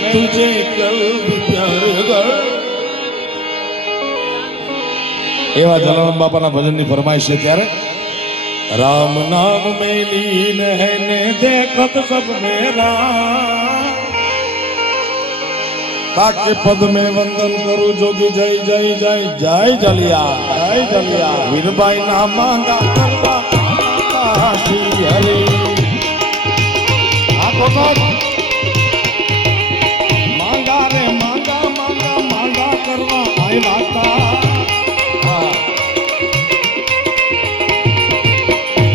मैं तुझे कल भी प्यार कर एवा जलाराम बापाना भजननी फरमाइश है त्यारे राम नाम में लीन है ने देखत सब मेरा ताके पद में वंदन करूं जोगी जय जय जय जय जलिया वीरबाई ना मांगा करवा श्री हरि मांगा रे मांगा मांगा मांगा करवा आई माता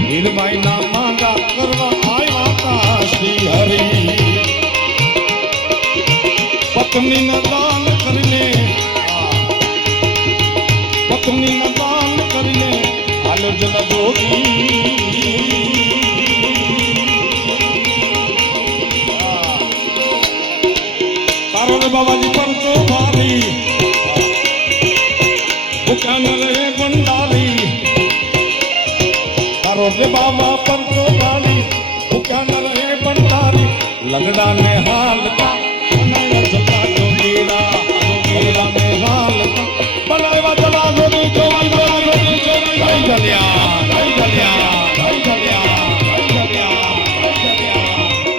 वीरबाई ना मांगा करवा आई माता श्री हरि पत्नी न दान करने पत्नी न दान करने आलोचना जोगी तारो रे बाबा जी पंचो भारी भूखा न रहे भंडारी तारो रे बाबा पंचो भारी भूखा न रहे भंडारी लगड़ा ने हाल का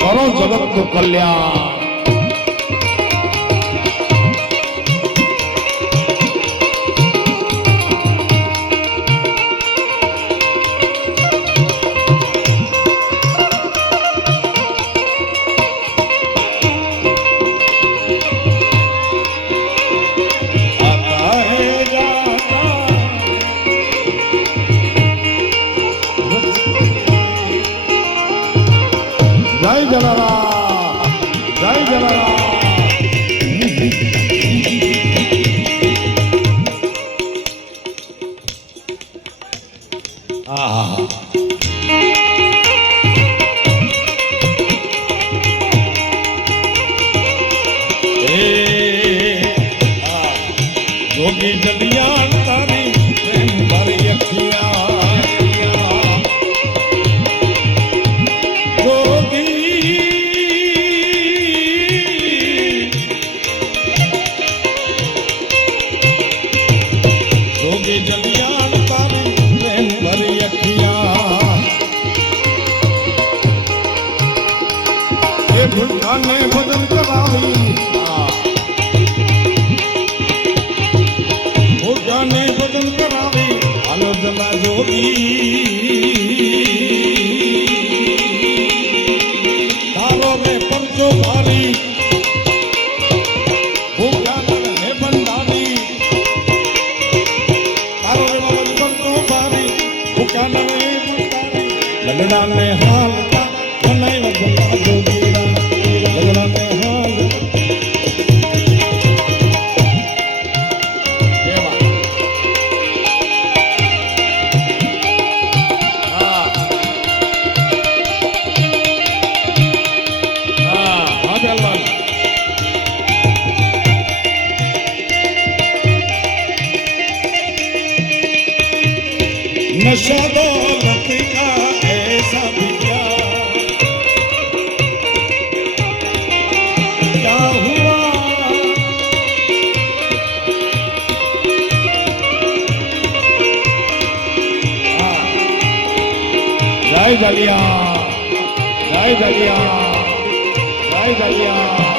करो जगत को कल्याण जय जलाराम जय जलाराम जोगी जलिया तारी भरी अखियां भूखाने भजन करावी भूखाने भजन करावी आलोचना जोगी तारो रे पंचो भारी भूखाने रहे भंडारी तारो रे बाबा पंचो भारी भूखाने रहे भंडारी लगड़ा ने हाल का बनाई वजला जोगी नशा दौलत का ऐसा भी क्या हुआ जय जलिया जय जलिया जय जलिया